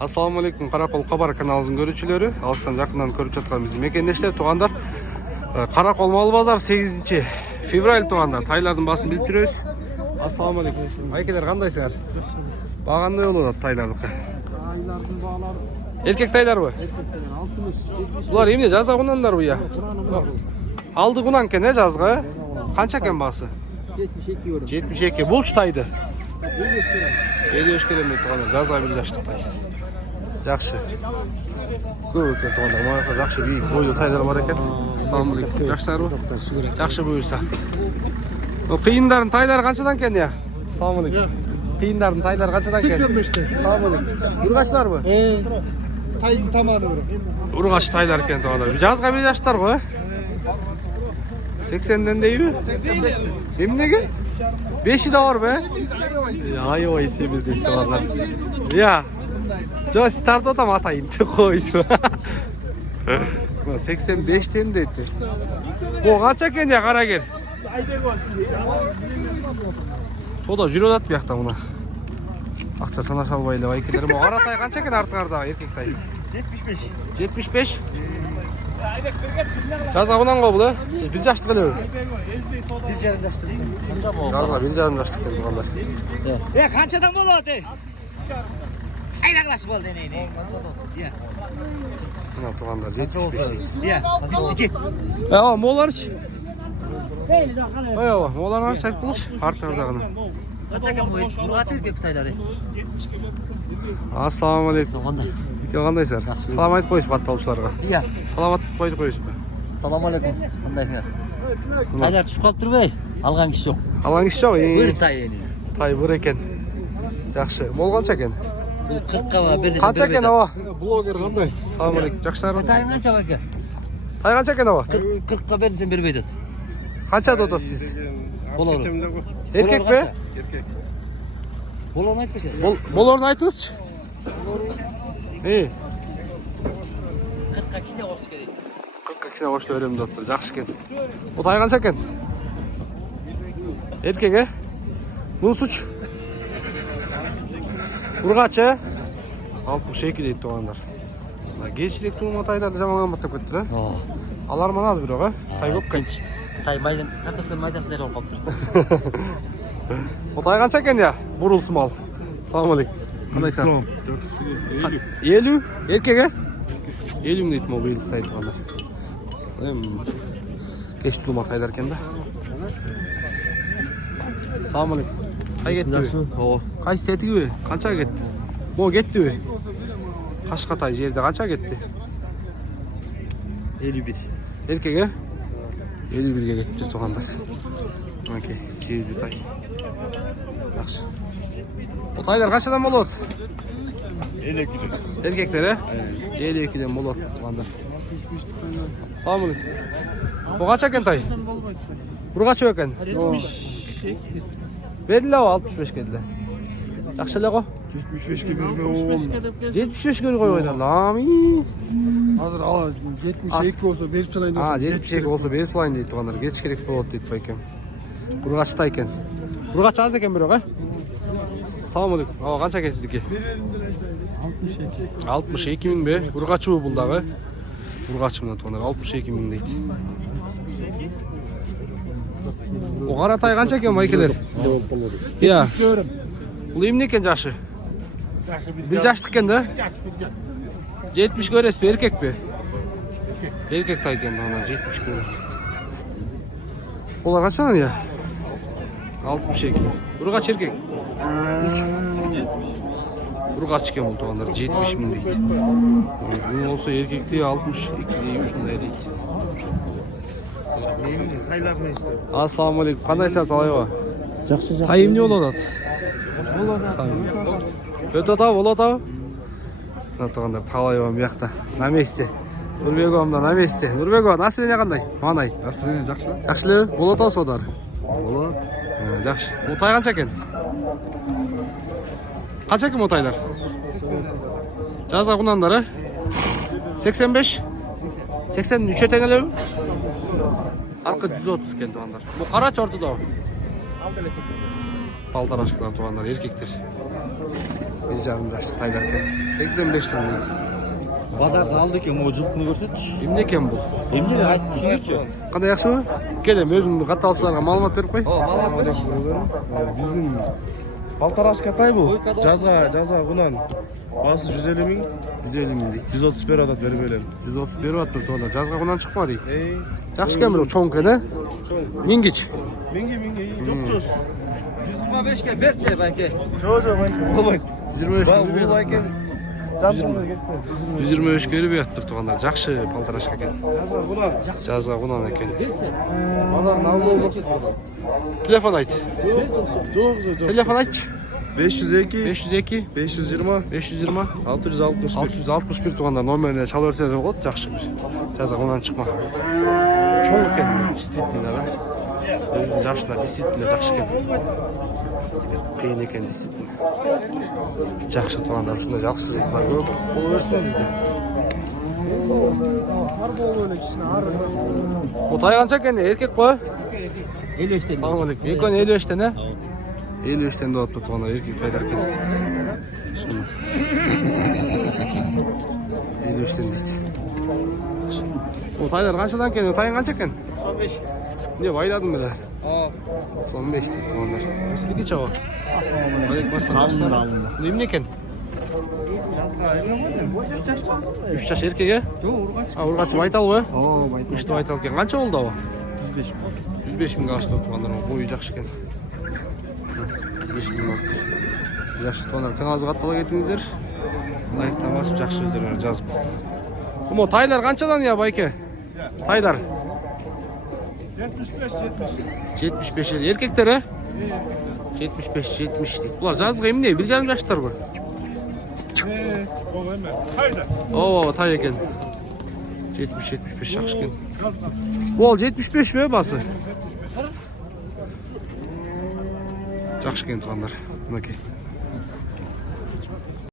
Assalamualaikum, Karakol Kabar kanalımızın görüntüleri. Alışsan yakından görüp жатқан bizim mekendештер, туғандар. Karakol Mal Bazar 8 fevral туғандар. Тайлардың басын біліп жүрөбүз. Assalamualaikum. Айкелер кандайсыңар? Багандай болот тайлардыкы. Тайлардын баалары Эркек тайлар бу? эркектер 60-70. Булар эмне жазга кунандар бу я? Алды кунан экен жазга. Канча экен баасы? 72 euro. 72. Булчу тайды. 55 euro. 55 керемет туғандар. Жазга бир жаштык тай. Жакшы. Көп экен туғандар. Мага жакшы бийик бойлуу тайлар бар экен. Ассалаумалейкум. Жакшысыздарбы? Жакшы буюрса. Кыйындардын тайлары канчадан экен я? Ассалаумалейкум. Кыйындардын тайлары канчадан экен? 85'te. Ассалаумалейкум. Ургачтарбы? Tayın tamamı bırak. Ургач тайлар экен туғандар. Жазга бир жаштар го? 80'den deyби? 85'te. Эмнеге? 5'i de var be. Аябай семиз дейт туғандар. Я. Жо старт отам атайын койсу. 85'ten дейт. Бу канча экен я карагер? Сода жүрүп атат биякта мына. Акча санаш албай эле байкелер. Мо аратай канча экен артыңарда эркек тай? 75. 75? Жазга кунан го бул э? Бир жаштык эле. Bir yarım yaştık. Kança mı oldu? Жазга бир жарым жаштык экен туғандар. Kançadan mı oldu? Ay arkadaş oldu neydi? Ya. Мына туғандар 75. Ya. Azıcık. О, моларчы. Beyli de kalır. Ой, моларчы айтып кылыш. Артыңардагыны. Kança kam bu? Burası ülke Kutayları. Ассалаумалейкум. Qanday? Кандайсыздар? Салам айтып коюш батталуучуларга. Ya. Саламат коюп коюшпу. Assalomu alaykum. Qandaysыңар? Taylar tushib qolib turmay. Algan kishi yo'q. Алган киши жок. Bir tay eli. Тай бир экен. Жакшы. Мол канча экен? Bu 40'a var. Bir de Канча экен аба? Блогер қандай? Салам алейкум. Жакшысыздарбы? Tay qancha var ki? Тай канча экен аба? 40'a verirsen bermeydi. Канчада отасыз сиз? Болор. Эркек бе? Bolor aytпашы. Болорун айтыңызчы. 40'a kişi olsa gerek. 40 кишине кошту берем деп атты. Жакшы экен. Бул тай канча экен? Эркек э? Мунсуч. Ургачы 62 дейт туғандар. Кечирээк туума тайларды жаман баттап кетти да. Алар мана аз бирок э? Тай көп канчы. Tay maydan, kartoshka maydasida olib qolibdi. Бул тай канча экен я? Бурулсу мал. Салам алейкум. Кандайсың? 50. Эркек э? 50 миң дейт могу быйыл тай туғандар. Кеч туума тайлар экен да. Салам алейкум. Кай кеттиби? Ооба. Кайсы тетигиби? Канча кетти? Могу кеттиби? Кашка тай жерде канча кетти? 51. Эркек э? 51ге кетиптир туғандар. Окей, кирди тай. Жакшы. Бул тайлар канчадан болот? 52. Эркектер э? 52ден болот туғандар. Салам алейкум. Бул канча экен тай? Ургачы экен? Бердиле о 65ке деле. Жакшы эле го. 75'ke birge oğlum. 75ке койгойдун. Лами. Hazır 72 olsa berip çalayın. 72 болсо берип салайын дейт туғандар. Кеч керек болот дейт байкем. Ургачы тай экен. Ургачы аз экен бирок э? Салам алейкум. Ага, канча экен сиздики? 62 миң бе? Ургачыбы бул дагы? Ургачы мына туғандар 62 миң дейт. О кара тай канча экен байкелер? Иә. Бул эмне экен жашы? Бир жаштык экен да? 70 көресизби, эркекпи? Эркек тай экен, ана 70 көрөт. Олар канчадан я? 62. Ургач эркек. Ургач экен бул тугандар 70 миң дейт. Бул болсо эркекти 62 дейт, ушундай дейт. Taylar ne işte? Assalamu aleykum. Кандайсыңар талайба? Жақсы, жақсы. Тай эмне болот атат? Өтө атабы, болот атабы? Мына тугандар талайба биякта. На месте. Нурбекова на месте. Нурбекова, настроение кандай? Манай. Настроение жақсы. Жакшы элеби? Болот атабы содар? Болады. Жакшы. Бул тай канча экен? Канча экен бул тайлар? 80. Жазга кунандар э? 85? 83 тең элеби? Аркы 130 экен тугандар. Бул карачы ортодо. Al dele 85. Балдарашкалар тугандар, эркектер. 1,5 yaşlı taylar ekan. 85'ten deydi. Bozorda aldı ekan, o жылқыны көрсөтчү. Emne ekan bu? Эмне айт түшүнүрчү? Qanday yaxshimi? Kelem özüm qatalçılarga ma'lumot berip qo'y. Маалымат берчи. Биздин Полторашка тай бул. Жазга кунан. Басы 150 миң. 150 ming deydi. 130 берип атат берип элем. 130 berip atır to'g'ri. Жазга кунан чыкма deydi. Yaxshi ekan bu cho'ng ekan, ha? Mingich. Минги. Жок жош. 125ке берчи байке. Жок болбойт. 25 Бул байке. Жамтылды кетти. 125 берип атыр to'g'ri. Жақсы полторашка ekan. Жазга кунан. Жазга кунан ekan. Берчи. Базар налог. Telefon ayt. Жок. Telefon aytchi. 502 502 520 520 661. 661 туғанда номеріне чала берсеңіз болады, жақсы бір. Жаза онан шықма. Чоң екен, действительно да. Өзінің жашына действительно жақсы екен. Қиын екен действительно. Жақсы туғанда осындай жақсы жылқылар көп бола берсін бізде. Ар болуп эле кичине ар. Отай қанша екен? Еркек қой? 55тен. Салам алейкум. Екеуін 55-тен, ә? 55'ten de отты туғанда еркек тайдар екен. Шыны. 55'ten дейді. O taylar қаншадан екен? Тайың қанша екен? 95. Не, байладың бе? Aa. 95 дейді туғандар. Сіздікі чағы? Алейкум ассалам. Немене екен? Жазга эме ғой, 3 жаш. 3 жаш еркек, е? Жок, ургач. Ургач байтал ба? Оо, байтал. Үшті байтал екен. Қанша болды ау? 105. 105 мыңға ашты туғандар. Бойы жақсы екен. 105 мың атты. Жақсы туғандар. Каналымызға аттала кетіңіздер. Лайктан басып, жақсы өздеріне жазып. Құмо, тайлар қаншадан я, байке? Тайлар? 75 еркектер, е? 75-70 дейді. Бұлар жазғы емне? 1,5 жастар ғой? О, тай екен. 70-75 жақсы екен. Ол 75 бе басы? Жақсы екен туғандар. Мінекей.